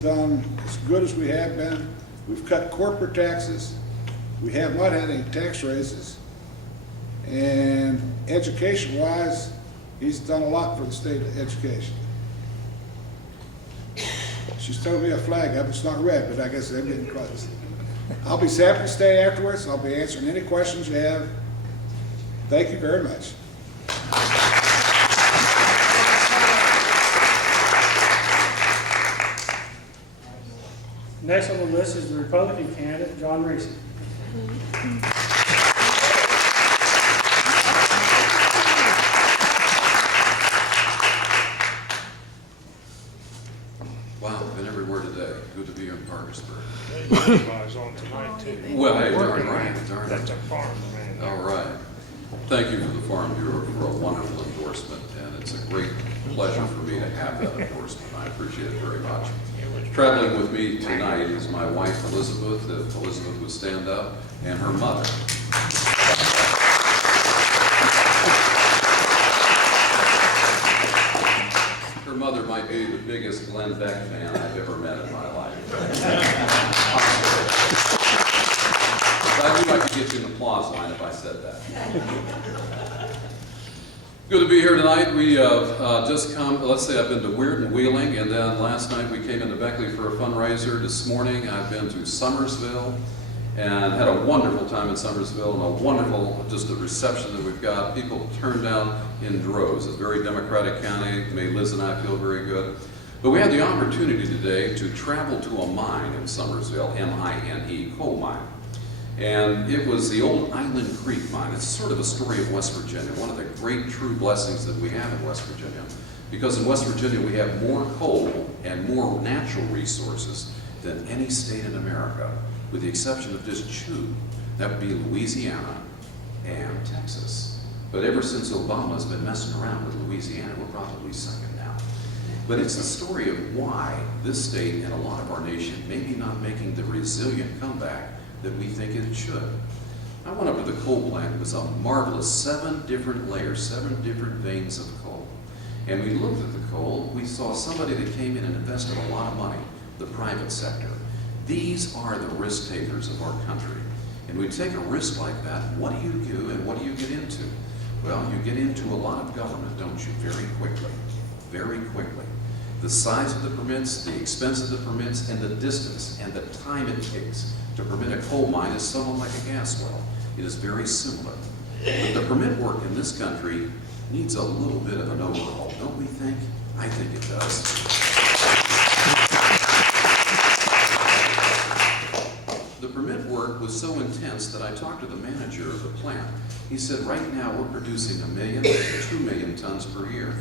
Done as good as we have been. We've cut corporate taxes. We have not had any tax raises. And education-wise, he's done a lot for the state of education. She's telling me a flag up. It's not red, but I guess I'm getting close. I'll be happy to stay afterwards. I'll be answering any questions you have. Thank you very much. Next on the list is the Republican candidate, John Reese. Wow, been everywhere today. Good to be here in Parkersburg. Everybody's on tonight too. Well, hey, darn Working right, man. darn That's right. a farm man. All right. Thank you for the Farm Bureau for a wonderful endorsement, and it's a great pleasure for me to have that endorsement. I appreciate it very much. Traveling with me tonight is my wife, Elizabeth, if Elizabeth would stand up, and her mother. Her mother might be the biggest Glenn Beck fan I've ever met in my life. I knew I could get you an applause line if I said that. Good to be here tonight. We have just come, let's say I've been to Weird and Wheeling, and then last night we came into Beckley for a fundraiser. This morning I've been to Summersville and had a wonderful time in Summersville, and a wonderful, just a reception that we've got. People turned out in droves. It's a very democratic county. Made Liz and I feel very good. But we had the opportunity today to travel to a mine in Summersville, M-I-N-E, coal mine. And it was the old Island Creek mine. It's sort of a story of West Virginia, one of the great true blessings that we have in West Virginia. Because in West Virginia we have more coal and more natural resources than any state in America, with the exception of just two. That would be Louisiana and Texas. But ever since Obama's been messing around with Louisiana, we're probably second now. But it's the story of why this state and a lot of our nation may be not making the resilient comeback that we think it should. I went up to the coal plant. It was a marvelous 7 different layers, 7 different veins of coal. And we looked at the coal. We saw somebody that came in and invested a lot of money, the private sector. These are the risk takers of our country. And we take a risk like that, what do you do and what do you get into? Well, you get into a lot of government, don't you, very quickly, very quickly. The size of the permits, the expense of the permits, and the distance and the time it takes to permit a coal mine is somewhat like a gas well. It is very similar. But the permit work in this country needs a little bit of an overhaul, don't we think? I think it does. The permit work was so intense that I talked to the manager of the plant. He said, right now we're producing 1 million to 2 million tons per year,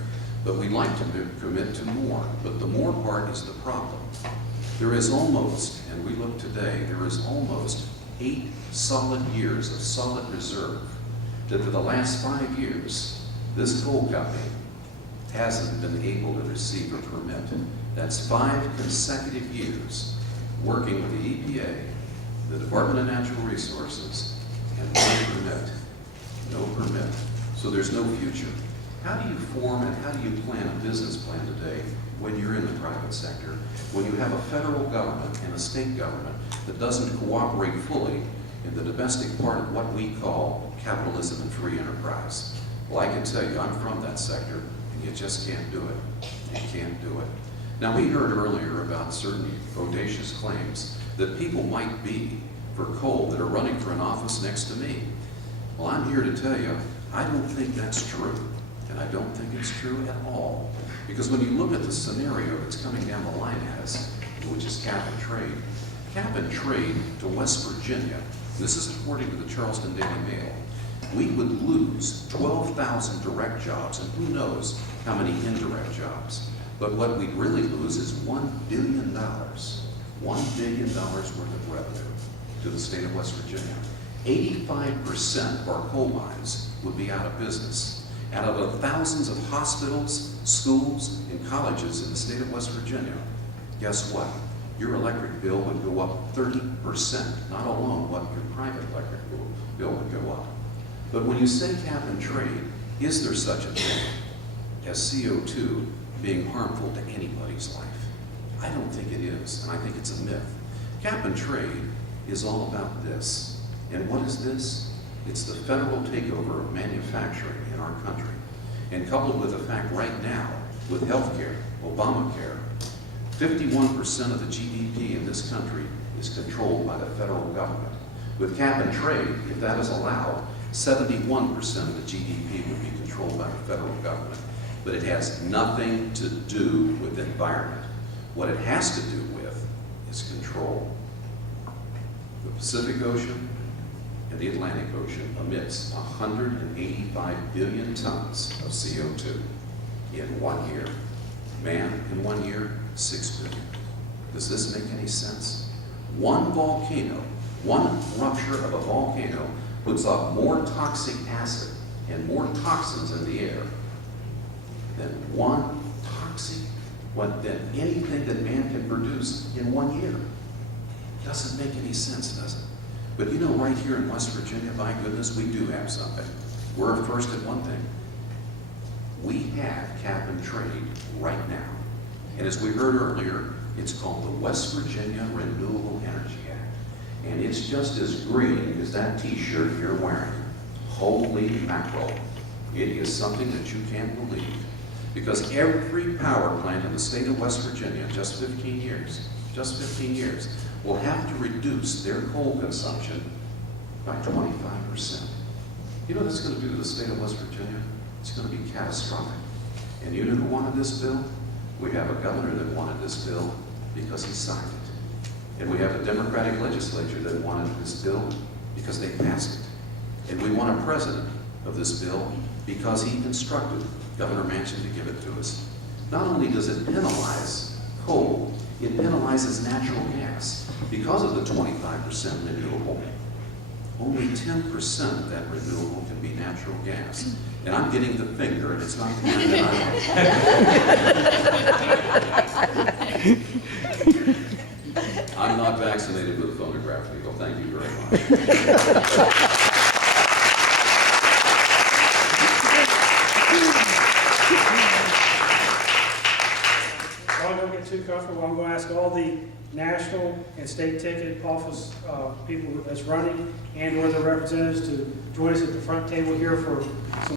but we'd like to commit to more. But the more part is the problem. There is almost, and we look today, there is almost 8 solid years of solid reserve that for the last 5 years, this coal company hasn't been able to receive a permit. That's 5 consecutive years working with the EPA, the Department of Natural Resources, and no permit. No permit. So there's no future. How do you form and how do you plan a business plan today when you're in the private sector, when you have a federal government and a state government that doesn't cooperate fully in the domestic part of what we call capitalism and free enterprise? Well, I can tell you, I'm from that sector, and you just can't do it. You can't do it. Now, we heard earlier about certain audacious claims that people might be for coal that are running for an office next to me. Well, I'm here to tell you, I don't think that's true. And I don't think it's true at all. Because when you look at the scenario that's coming down the line at us, which is cap and trade to West Virginia, this is according to the Charleston Daily Mail, we would lose 12,000 direct jobs, and who knows how many indirect jobs. But what we'd really lose is $1 billion. $1 billion worth of revenue to the state of West Virginia. 85% of our coal mines would be out of business. Out of the thousands of hospitals, schools, and colleges in the state of West Virginia, guess what? Your electric bill would go up 30%, not alone what your private electric bill would go up. But when you say cap and trade, is there such a thing as CO2 being harmful to anybody's life? I don't think it is, and I think it's a myth. Cap and trade is all about this. And what is this? It's the federal takeover of manufacturing in our country. And coupled with the fact right now, with healthcare, Obamacare, 51% of the GDP in this country is controlled by the federal government. With cap and trade, if that is allowed, 71% of the GDP would be controlled by the federal government. But it has nothing to do with environment. What it has to do with is control. The Pacific Ocean and the Atlantic Ocean emits 185 billion tons of CO2 in 1 year. Man, in 1 year, 6 billion. Does this make any sense? One volcano, one rupture of a volcano puts off more toxic acid and more toxins in the air than than anything that man can produce in 1 year. Doesn't make any sense, does it? But you know, right here in West Virginia, my goodness, we do have something. We're first at one thing. We have cap and trade right now. And as we heard earlier, it's called the West Virginia Renewable Energy Act. And it's just as green as that t-shirt you're wearing. Holy mackerel. It is something that you can't believe. Because every power plant in the state of West Virginia, just 15 years, will have to reduce their coal consumption by 25%. You know what that's going to do to the state of West Virginia? It's going to be catastrophic. And you know who wanted this bill? We have a governor that wanted this bill because he signed it. And we have a Democratic legislature that wanted this bill because they passed it. And we want a president of this bill because he instructed Governor Manchin to give it to us. Not only does it penalize coal, it penalizes natural gas. Because of the 25% renewable, only 10% of that renewable can be natural gas. And I'm getting the finger, and it's not the kind that I like. I'm not vaccinated with a phonograph needle. Thank you very much. Don't get too comfortable. I'm going to ask all the national and state ticket office people that's running and or their representatives to join us at the front table here for some